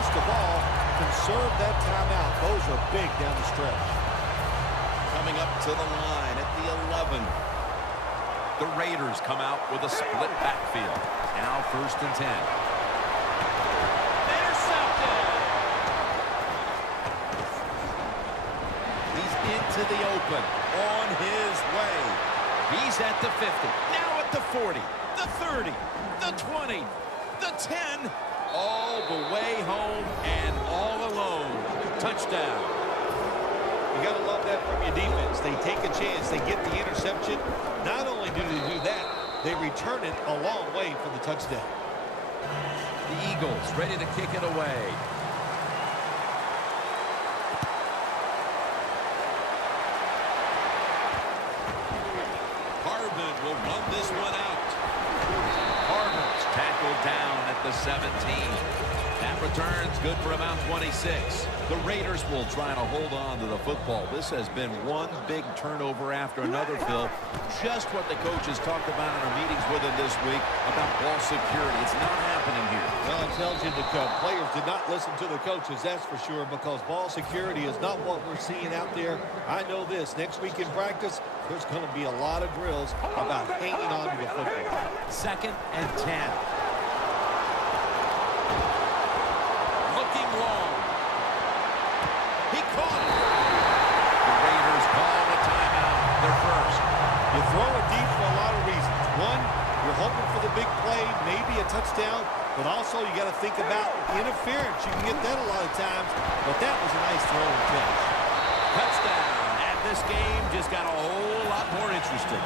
most of all, conserve that timeout. Those are big down the stretch. Coming up to the line at the 11. The Raiders come out with a split backfield. Now 1st and 10. Intercepted. He's into the open. On his way. He's at the 50. Now at the 40. The 30. The 20. The 10. All the way home and all alone. Touchdown. You got to love that from your defense. They take a chance. They get the interception. Not only do they do that, they return it a long way for the touchdown. The Eagles ready to kick it away. Harvin will run this one out. Harvin's tackled down at the 17. That return's good for about 26. The Raiders will try to hold on to the football. This has been one big turnover after another, Phil. Just what the coaches talked about in our meetings with him this week about ball security. It's not happening here. Well, it tells you the players did not listen to the coaches, that's for sure, because ball security is not what we're seeing out there. I know this. Next week in practice, there's going to be a lot of drills about hanging on to the football. 2nd and 10. Long. He caught it. The Raiders call the timeout. They're first. You throw it deep for a lot of reasons. One, you're hoping for the big play, maybe a touchdown, but also you got to think about interference. You can get that a lot of times, but that was a nice throw and catch. Touchdown. And this game just got a whole lot more interesting.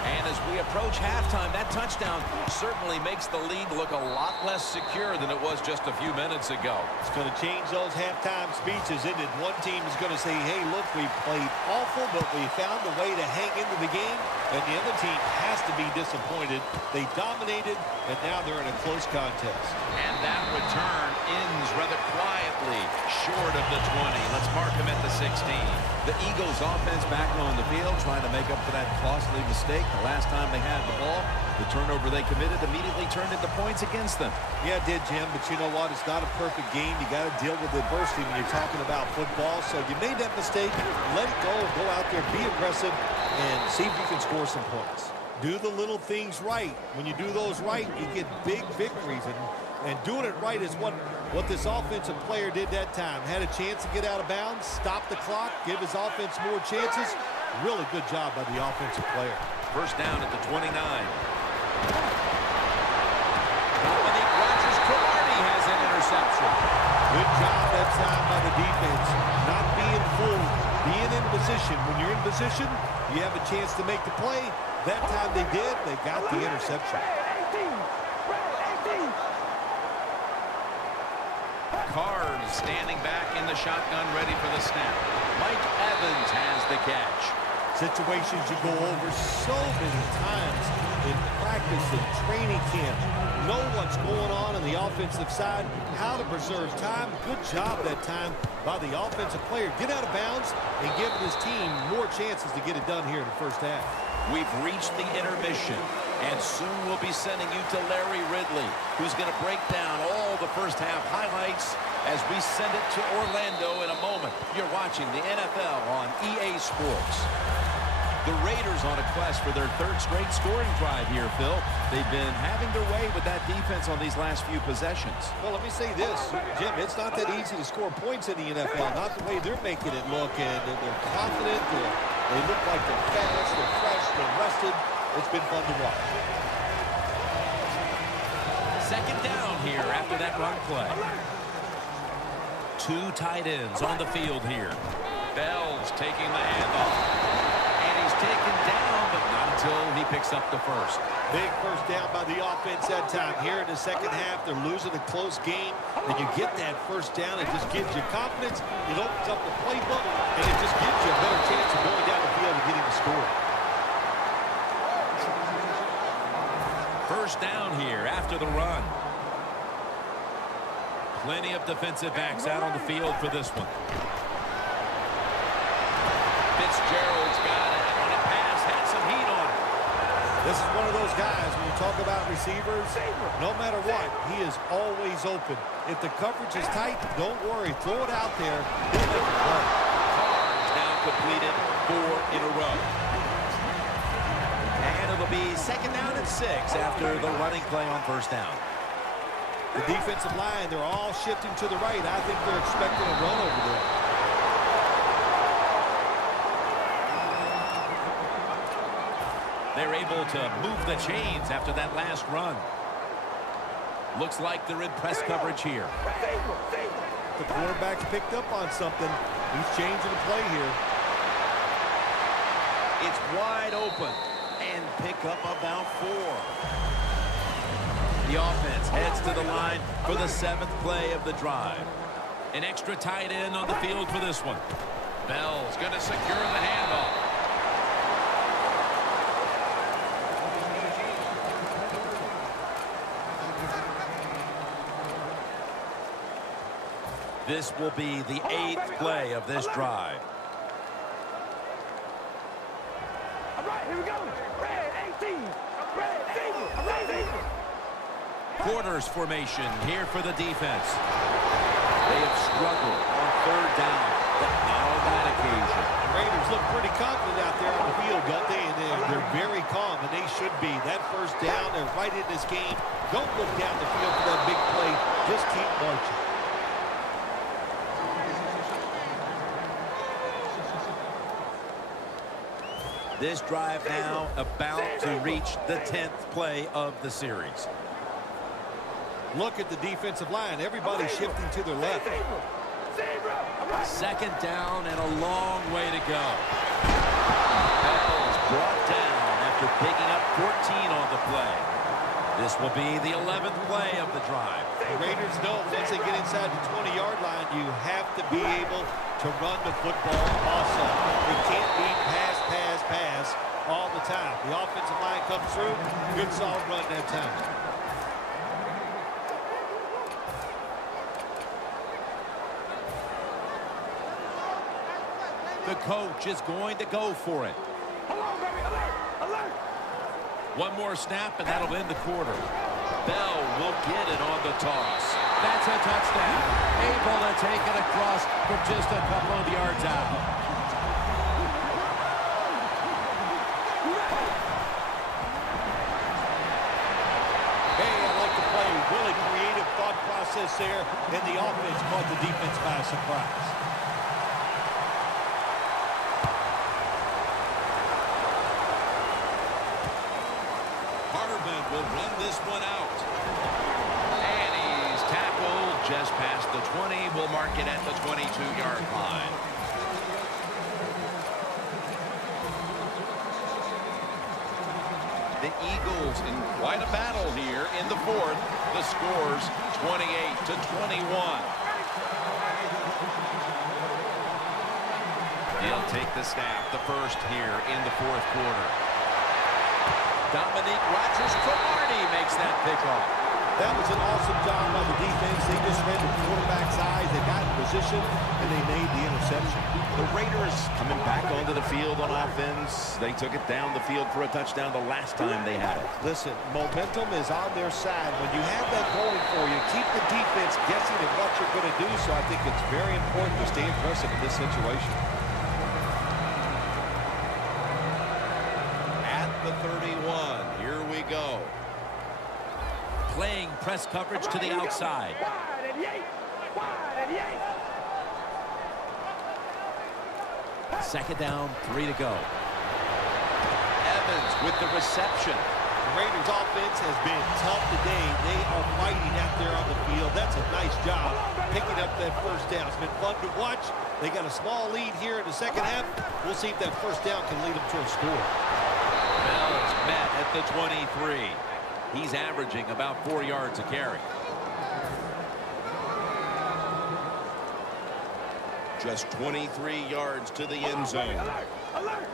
And as we approach halftime, that touchdown certainly makes the lead look a lot less secure than it was just a few minutes ago. It's going to change those halftime speeches, isn't it? One team is going to say, hey, look, we played awful, but we found a way to hang into the game. And the other team has to be disappointed. They dominated, and now they're in a close contest. And that return ends rather quietly short of the 20. Let's mark him at the 16. The Eagles offense back on the field trying to make up for that costly mistake. The last time they had the ball, the turnover they committed immediately turned into points against them. Yeah, it did, Jim, but you know what? It's not a perfect game. You got to deal with adversity when you're talking about football. So you made that mistake, let it go out there, be aggressive, and see if you can score some points. Do the little things right. When you do those right, you get big victories. And doing it right is what this offensive player did that time. Had a chance to get out of bounds, stop the clock, give his offense more chances. Really good job by the offensive player. First down at the 29. Dominique Rodgers-Cromartie has an interception. Good job that time by the defense. Not being fooled, being in position. When you're in position, you have a chance to make the play. That time they did. They got the interception. Carnes standing back in the shotgun, ready for the snap. Mike Evans has the catch. Situations you go over so many times in practice and training camp. Know what's going on the offensive side, how to preserve time. Good job that time by the offensive player. Get out of bounds and give his team more chances to get it done here in the first half. We've reached the intermission, and soon we'll be sending you to Larry Ridley, who's going to break down all the first half highlights as we send it to Orlando in a moment. You're watching the NFL on EA Sports. The Raiders on a quest for their third straight scoring drive here, Phil. They've been having their way with that defense on these last few possessions. Well, let me say this, Jim, it's not that easy to score points in the NFL, not the way they're making it look, and they're confident, they look like they're fast, they're fresh, they're rested. It's been fun to watch. Second down here after that run play. Two tight ends on the field here. Bell's taking the handoff. Taken down, but not until he picks up the first. Big first down by the offense that time. Here in the second half, they're losing a close game, and you get that first down. It just gives you confidence. It opens up the playbook, and it just gives you a better chance of going down the field and getting the score. First down here after the run. Plenty of defensive backs out on the field for this one. Fitzgerald's got it. On a pass, had some heat on it. This is one of those guys, when you talk about receivers, no matter what, he is always open. If the coverage is tight, don't worry. Throw it out there. He'll make it play. Cards now completed 4 in a row. And it'll be 2nd down and 6 after the running play on 1st down. The defensive line, they're all shifting to the right. I think they're expecting a run over there. They're able to move the chains after that last run. Looks like they're in press coverage here. The quarterback's picked up on something. He's changing the play here. It's wide open and pick up about 4. The offense heads to the line for the 7th play of the drive. An extra tight end on the field for this one. Bell's going to secure the handoff. This will be the 8th play of this drive. All right, here we go. Red 18. Red 18. Quarters formation here for the defense. They have struggled on 3rd down, but not on that occasion. The Raiders look pretty confident out there on the field, don't they? And they're very calm, and they should be. That 1st down, they're right in this game. Don't look down the field for that big play. Just keep marching. This drive now about to reach the 10th play of the series. Look at the defensive line. Everybody's shifting to their left. 2nd down and a long way to go. Bell's brought down after picking up 14 on the play. This will be the 11th play of the drive. The Raiders know once they get inside the 20-yard line, you have to be able to run the football also. It can't be pass, pass, pass all the time. The offensive line comes through. Good solid run that time. The coach is going to go for it. Hold on, baby. Alert. Alert. One more snap, and that'll end the quarter. Bell will get it on the toss. That's a touchdown. Able to take it across for just a couple of yards out. Hey, I like the play. Really creative thought process there, and the offense caught the defense by surprise. Will run this one out. And he's tackled just past the 20. We'll mark it at the 22-yard line. The Eagles in quite a battle here in the 4th. The score's 28-21. He'll take the snap, the first here in the 4th quarter. Dominique Rodgers-Cromartie makes that pickoff. That was an awesome job by the defense. They just read the quarterback's eyes. They got in position, and they made the interception. The Raiders coming back onto the field on offense. They took it down the field for a touchdown the last time they had it. Listen, momentum is on their side. When you have that going for you, keep the defense guessing at what you're going to do. So I think it's very important to stay aggressive in this situation. The 31. Here we go. Playing press coverage to the outside. Wide 88. Wide 88. 2nd down, 3 to go. Evans with the reception. The Raiders offense has been tough today. They are fighting out there on the field. That's a nice job picking up that 1st down. It's been fun to watch. They got a small lead here in the 2nd half. We'll see if that 1st down can lead them to a score. Bell's met at the 23. He's averaging about 4 yards a carry. Just 23 yards to the end zone. Alert. Alert.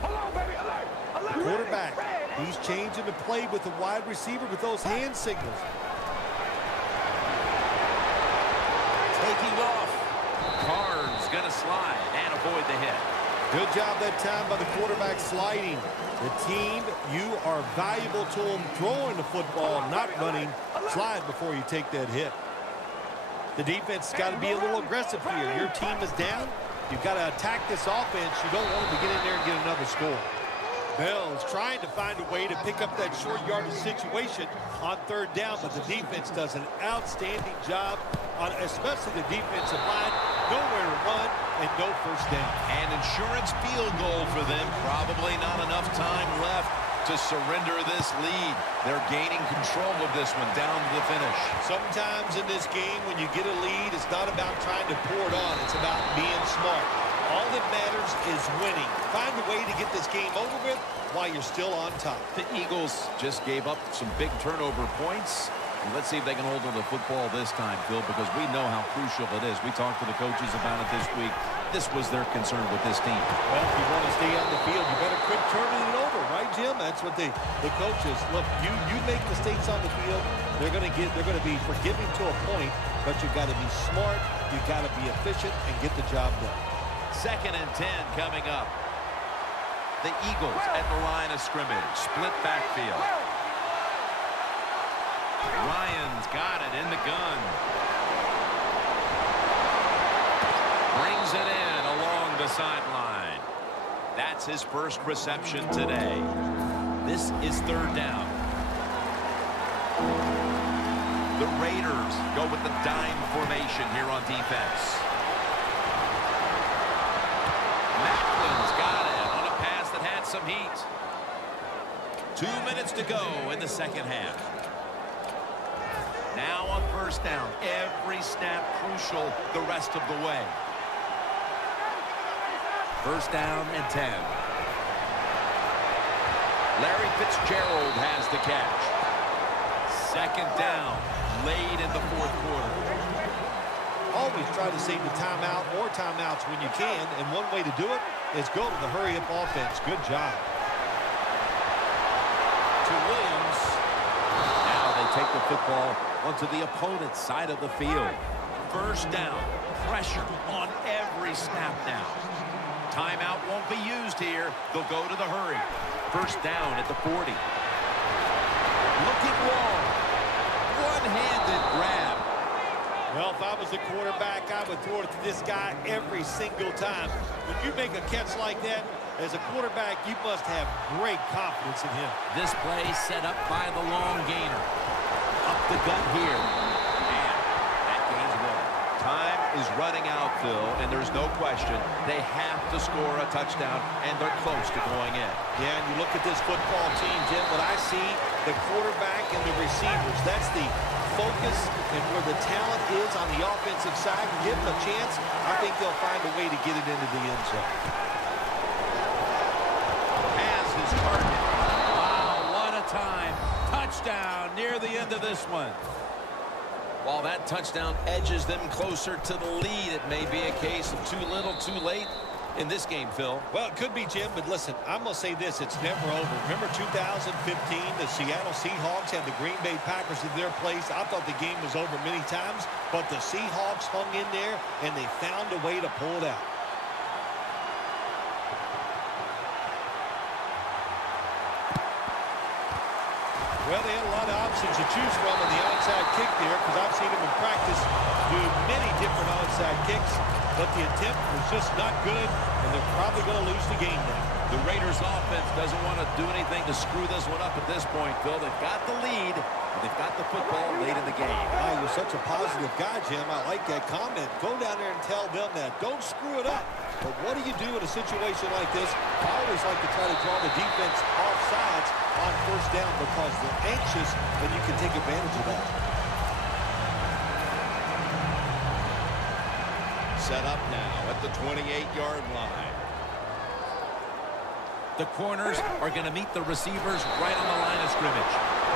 Hold on, baby. Alert. Alert. Quarterback, he's changing the play with the wide receiver with those hand signals. Taking off. Carnes going to slide and avoid the hit. Good job that time by the quarterback sliding. The team, you are valuable to them throwing the football, not running. Slide before you take that hit. The defense has got to be a little aggressive here. Your team is down. You've got to attack this offense. You don't want them to get in there and get another score. Bell's trying to find a way to pick up that short yardage situation on third down, but the defense does an outstanding job, on especially the defensive line. Nowhere to run and no first down. An insurance field goal for them. Probably not enough time left to surrender this lead. They're gaining control of this one down to the finish. Sometimes in this game, when you get a lead, it's not about trying to pour it on. It's about being smart. All that matters is winning. Find a way to get this game over with while you're still on top. The Eagles just gave up some big turnover points. And let's see if they can hold on to the football this time, Phil, because we know how crucial it is. We talked to the coaches about it this week. This was their concern with this team. Well, if you want to stay on the field, you better quit turning it over, right, Jim? That's what the coaches look. You make mistakes on the field, they're going to be forgiving to a point, but you've got to be smart, you've got to be efficient, and get the job done. 2nd and 10 coming up. The Eagles at the line of scrimmage. Split backfield. Ryan's got it in the gun. Brings it in along the sideline. That's his first reception today. This is 3rd down. The Raiders go with the dime formation here on defense. Macklin's got it on a pass that had some heat. 2 minutes to go in the 2nd half. Now on 1st down. Every snap crucial the rest of the way. 1st down and 10. Larry Fitzgerald has the catch. 2nd down, late in the 4th quarter. Always try to save the timeout or timeouts when you can, and one way to do it is go to the hurry-up offense. Good job. To Williams. Now they take the football onto the opponent's side of the field. 1st down. Pressure on every snap now. Timeout won't be used here. They'll go to the hurry. 1st down at the 40. Looking long. One-handed grab. Well, if I was the quarterback, I would throw it to this guy every single time. When you make a catch like that, as a quarterback, you must have great confidence in him. This play set up by the long gainer. Up the gut here. And that gains one. Time is running out, Phil, and there's no question they have to score a touchdown, and they're close to going in. Yeah, and you look at this football team, Jim, what I see, the quarterback and the receivers, that's the focus and where the talent is on the offensive side. Give them a chance. I think they'll find a way to get it into the end zone. Has his target. Wow, what a time. Touchdown near the end of this one. While that touchdown edges them closer to the lead, it may be a case of too little, too late in this game, Phil. Well, it could be, Jim, but listen, I'm going to say this, it's never over. Remember 2015, the Seattle Seahawks had the Green Bay Packers in their place. I thought the game was over many times, but the Seahawks hung in there, and they found a way to pull it out. Well, they had a lot of options to choose from on the onside kick there, because I've seen them in practice do many different onside kicks, but the attempt was just not good, and they're probably going to lose the game now. The Raiders offense doesn't want to do anything to screw this one up at this point, Phil. They've got the lead, and they've got the football late in the game. Oh, you're such a positive guy, Jim. I like that comment. Go down there and tell them that. Don't screw it up. But what do you do in a situation like this? I always like to try to draw the defense off sides on 1st down because they're anxious, and you can take advantage of that. Set up now at the 28-yard line. The corners are going to meet the receivers right on the line of scrimmage.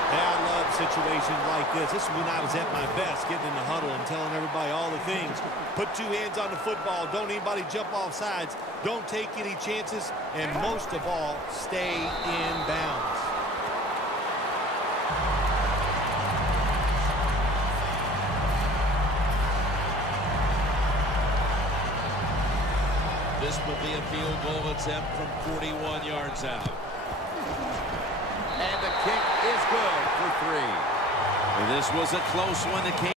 Yeah, I love situations like this. This is when I was at my best, getting in the huddle and telling everybody all the things. Put 2 hands on the football. Don't anybody jump off sides. Don't take any chances. And most of all, stay in bounds. The This will be a field goal attempt from 41 yards out. And the kick is good for 3. This was a close one that came